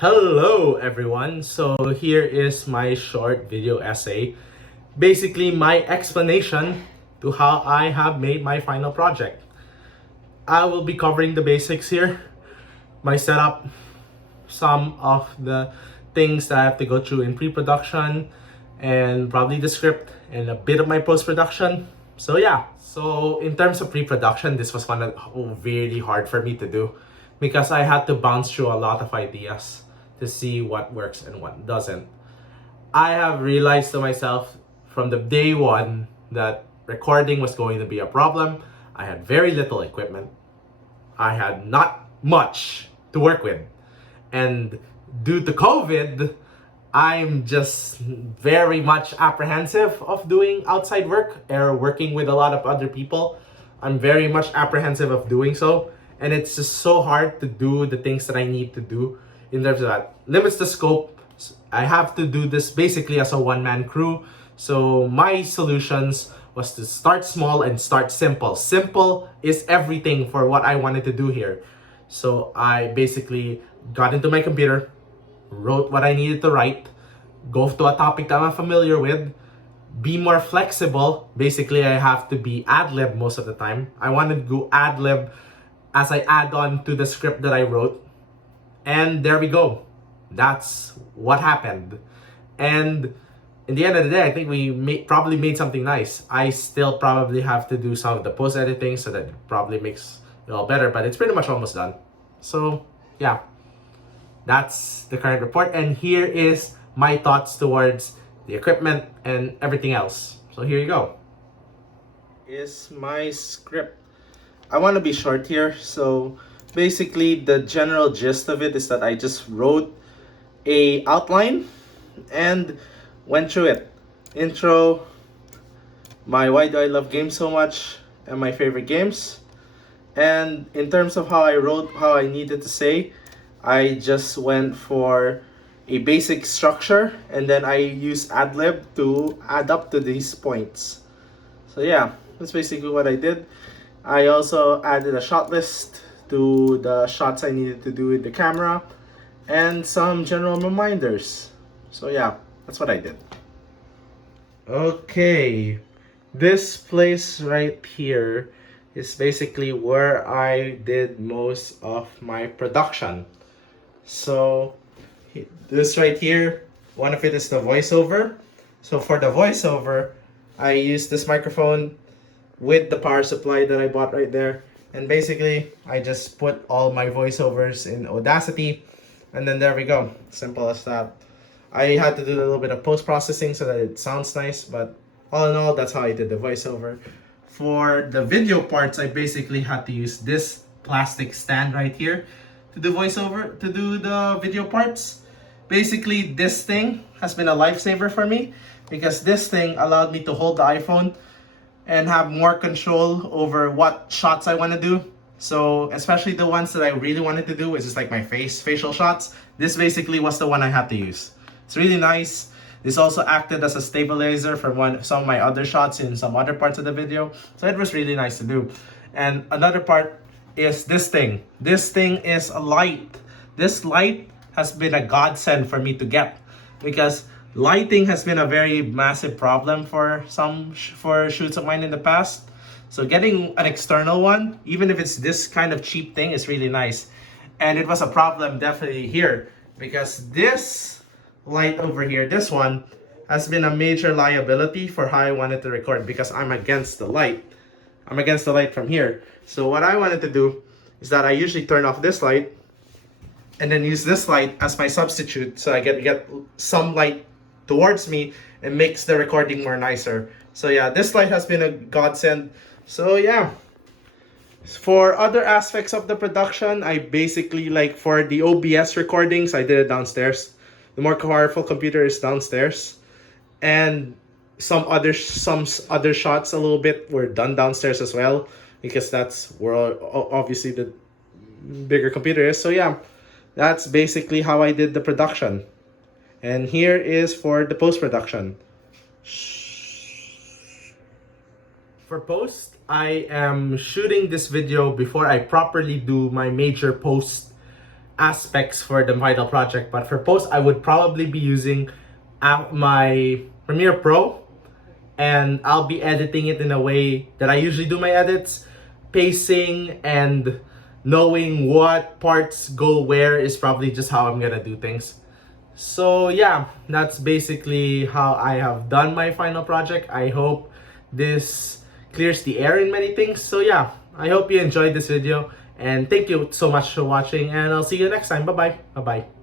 Hello everyone, so here is my short video essay, basically my explanation to how I have made my final project. I will be covering the basics here, my setup, some of the things that I have to go through in pre-production, and probably the script and a bit of my post-production. So yeah, so in terms of pre-production, this was one of really hard for me to do because I had to bounce through a lot of ideas to see what works and what doesn't. I have realized to myself from the day one that recording was going to be a problem. I had very little equipment. I had not much to work with. And due to COVID, I'm just very much apprehensive of doing outside work or working with a lot of other people. I'm very much apprehensive of doing so. And it's just so hard to do the things that I need to do in terms of that. Limits the scope. I have to do this basically as a one-man crew. So my solutions was to start small and start simple. Simple is everything for what I wanted to do here. So I basically got into my computer, wrote what I needed to write, go to a topic that I'm familiar with, be more flexible. Basically, I have to be ad-lib most of the time. I wanted to go ad-lib as I add on to the script that I wrote. And there we go. That's what happened. And in the end of the day, I think we probably made something nice. I still probably have to do some of the post-editing so that it probably makes it all better, but it's pretty much almost done. So yeah, that's the current report. And here is my thoughts towards the equipment and everything else. So here you go. Is my script. I want to be short here, so basically the general gist of it is that I just wrote a outline and went through it. Intro, why do I love games so much, and my favorite games. And in terms of how I wrote, how I needed to say, I just went for a basic structure and then I used ad-lib to add up to these points. So yeah, that's basically what I did. I also added a shot list to the shots I needed to do with the camera and some general reminders. So yeah, that's what I did. Okay, this place right here is basically where I did most of my production. So this right here, one of it is the voiceover. So for the voiceover, I use this microphone with the power supply that I bought right there. And basically, I just put all my voiceovers in Audacity. And then there we go. Simple as that. I had to do a little bit of post-processing so that it sounds nice. But all in all, that's how I did the voiceover. For the video parts, I basically had to use this plastic stand right here to do voiceover, to do the video parts. Basically, this thing has been a lifesaver for me because this thing allowed me to hold the iPhone and have more control over what shots I want to do. So especially the ones that I really wanted to do, which is like my facial shots. This basically was the one I had to use. It's really nice. This also acted as a stabilizer for some of my other shots in some other parts of the video. So it was really nice to do. And another part is this thing. This thing is a light. This light has been a godsend for me to get because lighting has been a very massive problem for shoots of mine in the past. So getting an external one, even if it's this kind of cheap thing, is really nice. And it was a problem definitely here because this light over here, this one, has been a major liability for how I wanted to record because I'm against the light. I'm against the light from here. So what I wanted to do is that I usually turn off this light and then use this light as my substitute so I get some light towards me and makes the recording more nicer. So yeah, this light has been a godsend. So yeah, for other aspects of the production, I basically, like for the OBS recordings, I did it downstairs. The more powerful computer is downstairs, and some other shots a little bit were done downstairs as well because that's where obviously the bigger computer is. So yeah, that's basically how I did the production. And here is for the post-production. For post, I am shooting this video before I properly do my major post aspects for the final project. But for post, I would probably be using my Premiere Pro, and I'll be editing it in a way that I usually do my edits. Pacing and knowing what parts go where is probably just how I'm gonna do things. So yeah, that's basically how I have done my final project. I hope this clears the air in many things. So yeah, I hope you enjoyed this video, and thank you so much for watching, and I'll see you next time. Bye bye. Bye bye.